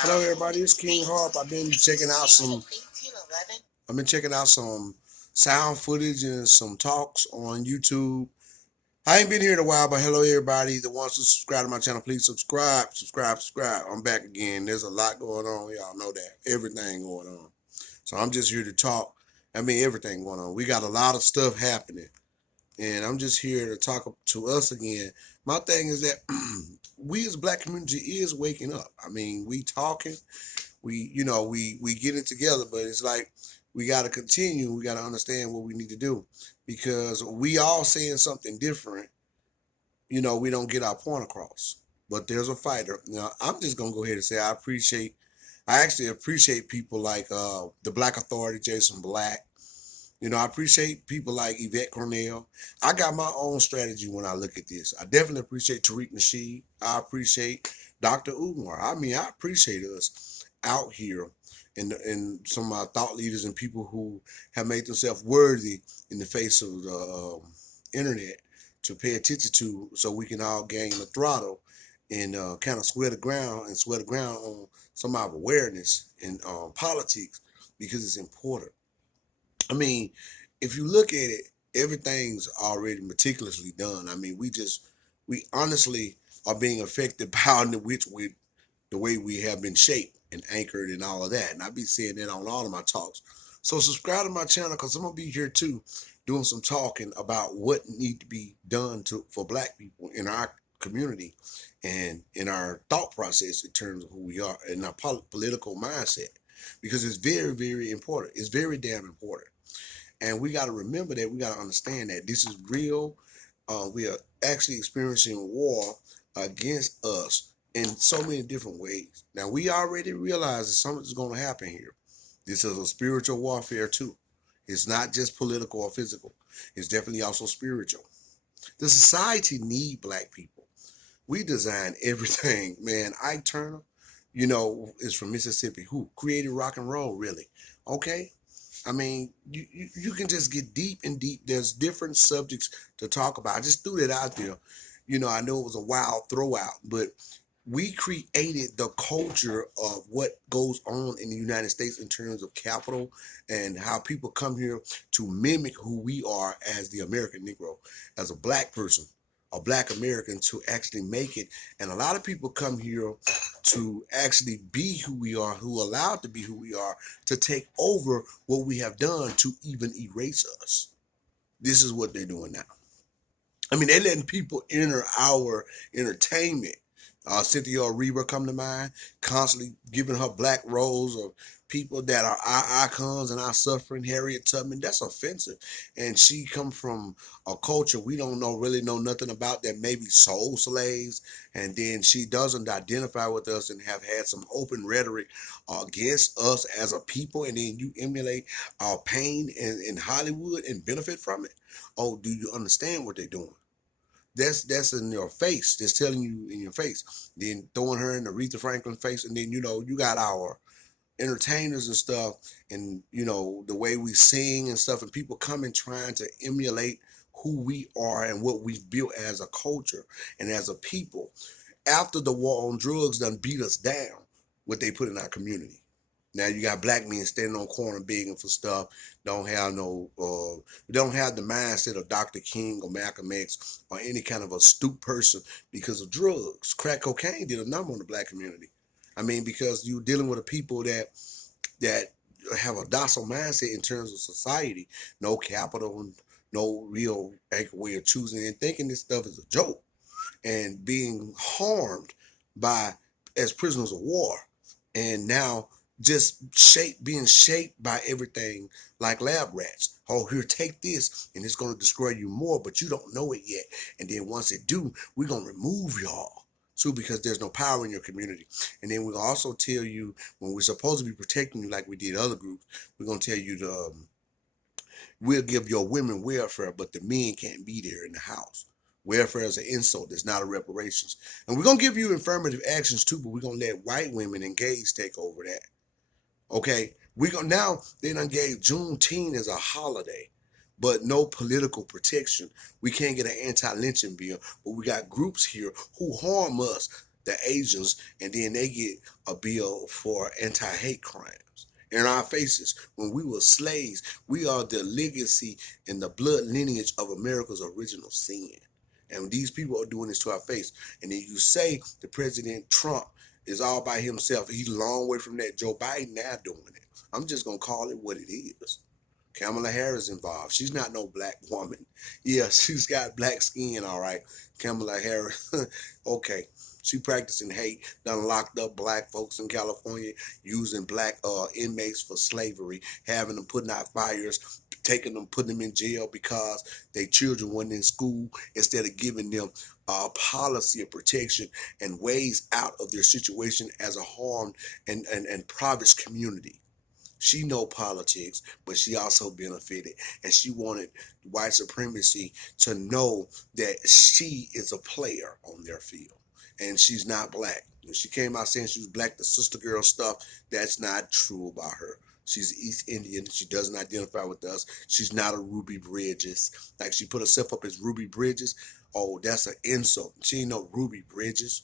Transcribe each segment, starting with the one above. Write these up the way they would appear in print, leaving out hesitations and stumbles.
Hello, everybody. It's King Harp. I've been checking out some sound footage and some talks on YouTube. I ain't been here in a while, but hello, everybody that wants to subscribe to my channel. Please subscribe. I'm back again. There's a lot going on. Y'all know that. Everything going on. So I'm just here to talk. I mean, everything going on. We got a lot of stuff happening, and I'm just here to talk to us again. My thing is that we as Black community is waking up. I mean, we talking, we get it together, but it's like we got to continue. We got to understand what we need to do because we all saying something different. We don't get our point across. But there's a fighter. Now, I'm just gonna go ahead and say I actually appreciate people like the Black Authority, Jason Black. I appreciate people like Yvette Cornell. I got my own strategy when I look at this. I definitely appreciate Tariq Nasheed. I appreciate Dr. Umar. I mean, I appreciate us out here and some of my thought leaders and people who have made themselves worthy in the face of the internet to pay attention to so we can all gain the throttle and kind of swear the ground on some of our awareness in politics because it's important. I mean, if you look at it, everything's already meticulously done. I mean, we honestly are being affected by the way we have been shaped and anchored and all of that. And I be saying that on all of my talks. So subscribe to my channel because I'm gonna be here too, doing some talking about what need to be done for Black people in our community and in our thought process in terms of who we are and our political mindset because it's very, very important. It's very damn important. And we got to remember that. We got to understand that this is real. We are actually experiencing war against us in so many different ways. Now, we already realize that something's going to happen here. This is a spiritual warfare, too. It's not just political or physical. It's definitely also spiritual. The society need Black people. We design everything, man. Ike Turner, is from Mississippi. Who created rock and roll, really? Okay. I mean, you can just get deep and deep. There's different subjects to talk about. I just threw that out there. I know it was a wild throwout, but we created the culture of what goes on in the United States in terms of capital and how people come here to mimic who we are as the American Negro, as a Black person, a Black American to actually make it. And a lot of people come here to actually be who we are, who are allowed to be who we are, to take over what we have done to even erase us. This is what they're doing now. I mean, they're letting people enter our entertainment. Cynthia Erivo come to mind, constantly giving her black roles of people that are our icons and our suffering. Harriet Tubman, that's offensive. And she come from a culture we don't really know nothing about, that maybe soul slaves. And then she doesn't identify with us and have had some open rhetoric against us as a people. And then you emulate our pain in Hollywood and benefit from it. Oh, do you understand what they're doing? That's in your face. That's telling you in your face. Then throwing her in the Aretha Franklin face, and then you got our entertainers and stuff, and the way we sing and stuff, and people coming trying to emulate who we are and what we've built as a culture and as a people. After the war on drugs done beat us down, what they put in our community. Now you got Black men standing on corner begging for stuff. Don't have don't have the mindset of Dr. King or Malcolm X or any kind of astute person because of drugs. Crack cocaine did a number on the Black community. I mean, because you're dealing with a people that have a docile mindset in terms of society, no capital, no real way of choosing, and thinking this stuff is a joke, and being harmed by as prisoners of war, and now just being shaped by everything like lab rats. Oh, here, take this, and it's going to destroy you more, but you don't know it yet. And then once it do, we're going to remove y'all too, because there's no power in your community. And then we'll also tell you, when we're supposed to be protecting you like we did other groups, we're going to tell you we'll give your women welfare, but the men can't be there in the house. Welfare is an insult. It's not a reparations. And we're going to give you affirmative actions too, but we're going to let white women engaged take over that. Okay, now they done gave Juneteenth as a holiday, but no political protection. We can't get an anti-lynching bill, but we got groups here who harm us the Asians, and then they get a bill for anti-hate crimes in our faces. When we were slaves, we are the legacy and the blood lineage of America's original sin. And these people are doing this to our face. And then you say the President Trump is all by himself. He's a long way from that. Joe Biden now doing it. I'm just gonna call it what it is. Kamala Harris involved. She's not no black woman. Yeah, she's got black skin, all right. Kamala Harris. Okay. She practicing hate, done locked up black folks in California, using black inmates for slavery, having them putting out fires, taking them, putting them in jail because their children weren't in school, instead of giving them a policy of protection and ways out of their situation as a harmed and impoverished community. She know politics, but she also benefited, and she wanted white supremacy to know that she is a player on their field, and she's not black. When she came out saying she was black, the sister girl stuff, that's not true about her. She's East Indian. She doesn't identify with us. She's not a Ruby Bridges. Like, she put herself up as Ruby Bridges. Oh, that's an insult. She ain't no Ruby Bridges.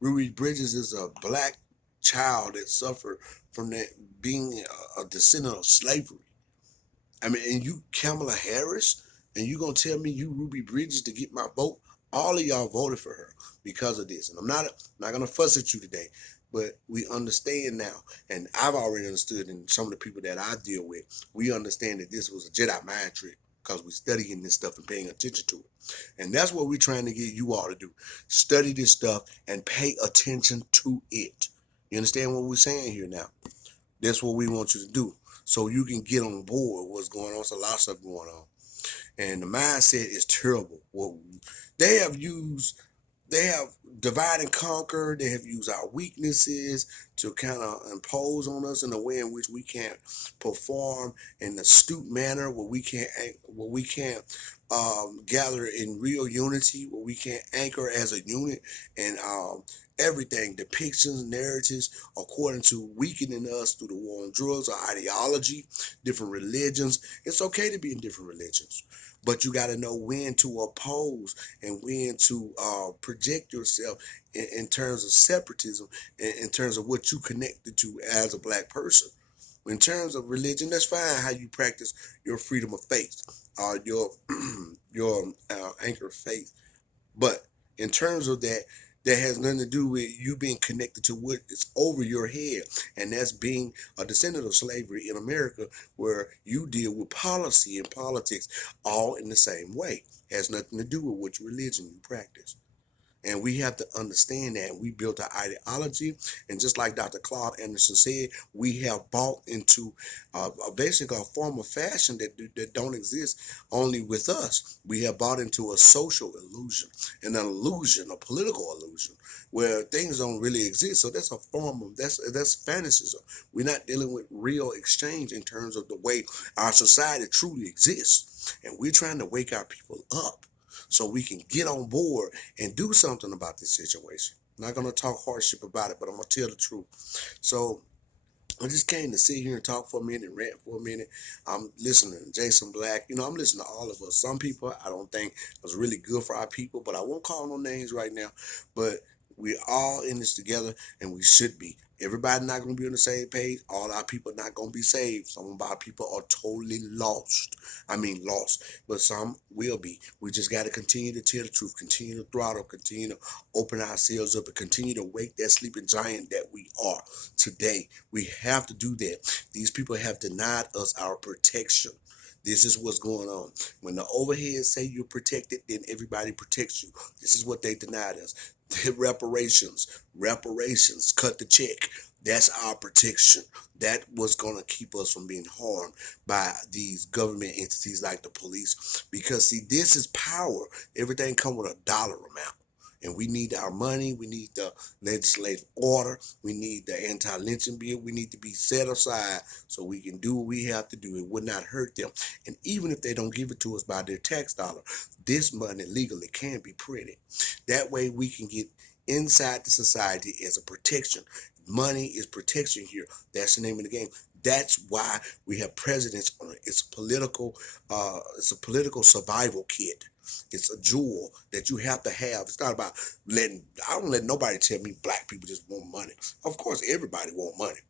Ruby Bridges is a black child that suffered from that, being a descendant of slavery. I mean, and you Kamala Harris, and you gonna tell me you Ruby Bridges to get my vote? All of y'all voted for her because of this, and I'm not gonna fuss at you today, but we understand now, and I've already understood, and some of the people that I deal with, we understand that this was a Jedi mind trick because we're studying this stuff and paying attention to it. And that's what we're trying to get you all to do. Study this stuff and pay attention to it. You understand what we're saying here now? That's what we want you to do, so you can get on board with what's going on. It's a lot of stuff going on. And the mindset is terrible. Well, they have used, they have divide and conquer. They have used our weaknesses to kind of impose on us in a way in which we can't perform in an astute manner, where we can't gather in real unity, where we can't anchor as a unit, and everything, depictions, narratives, according to weakening us through the war on drugs or ideology, different religions. It's okay to be in different religions, but you got to know when to oppose and when to project yourself in terms of separatism, in terms of what you connected to as a black person. In terms of religion, that's fine how you practice your freedom of faith, your anchor of faith. But in terms of that, that has nothing to do with you being connected to what is over your head, and that's being a descendant of slavery in America, where you deal with policy and politics all in the same way. It has nothing to do with which religion you practice. And we have to understand that we built an ideology. And just like Dr. Claude Anderson said, we have bought into basically a form of fashion that don't exist only with us. We have bought into a social illusion, an illusion, a political illusion, where things don't really exist. So that's a form of, that's fantasism. We're not dealing with real exchange in terms of the way our society truly exists. And we're trying to wake our people up so we can get on board and do something about this situation. I'm not going to talk hardship about it, but I'm going to tell the truth. So I just came to sit here and talk for a minute, rant for a minute. I'm listening to Jason Black. I'm listening to all of us. Some people I don't think was really good for our people, but I won't call no names right now. But we're all in this together, and we should be. Everybody not going to be on the same page. All our people not going to be saved. Some of our people are totally lost. I mean, lost. But some will be. We just got to continue to tell the truth, continue to throttle, continue to open ourselves up, and continue to wake that sleeping giant that we are today. We have to do that. These people have denied us our protection. This is what's going on. When the overheads say you're protected, then everybody protects you. This is what they denied us. Reparations, cut the check. That's our protection. That was going to keep us from being harmed by these government entities like the police. Because, see, this is power. Everything comes with a dollar amount. And we need our money. We need the legislative order. We need the anti-lynching bill. We need to be set aside so we can do what we have to do. It would not hurt them. And even if they don't give it to us by their tax dollar, this money legally can be printed. That way we can get inside the society as a protection. Money is protection here. That's the name of the game. That's why we have presidents on it. It's a political survival kit. It's a jewel that you have to have. It's not about I don't let nobody tell me black people just want money. Of course, everybody want money.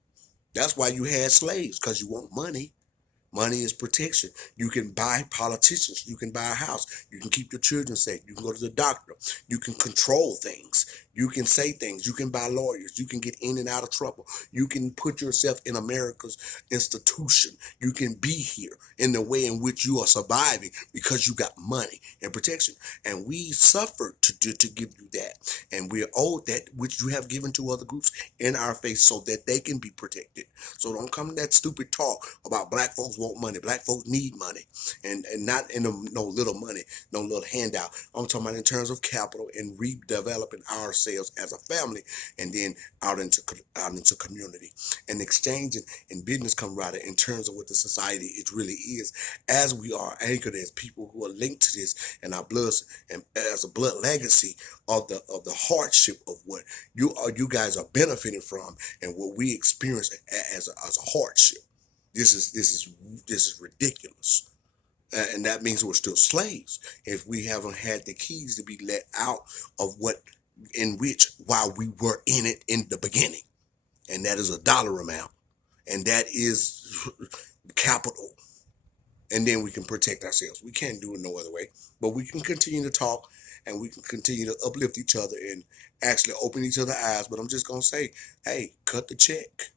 That's why you had slaves, because you want money. Money is protection. You can buy politicians. You can buy a house. You can keep your children safe. You can go to the doctor. You can control things. You can say things. You can buy lawyers. You can get in and out of trouble. You can put yourself in America's institution. You can be here in the way in which you are surviving because you got money and protection. And we suffered to give you that. And we're owed that which you have given to other groups in our face so that they can be protected. So don't come that stupid talk about black folks want money. Black folks need money, and not in no little money, no little handout. I'm talking about in terms of capital and redeveloping ourselves as a family, and then out into community and exchange and business camaraderie in terms of what the society it really is, as we are anchored as people who are linked to this and our bloods and as a blood legacy of the hardship of what you guys are benefiting from and what we experience as a hardship. This is ridiculous. And that means we're still slaves if we haven't had the keys to be let out of what in which while we were in it in the beginning. And that is a dollar amount. And that is capital. And then we can protect ourselves. We can't do it no other way. But we can continue to talk and we can continue to uplift each other and actually open each other's eyes. But I'm just gonna say, hey, cut the check.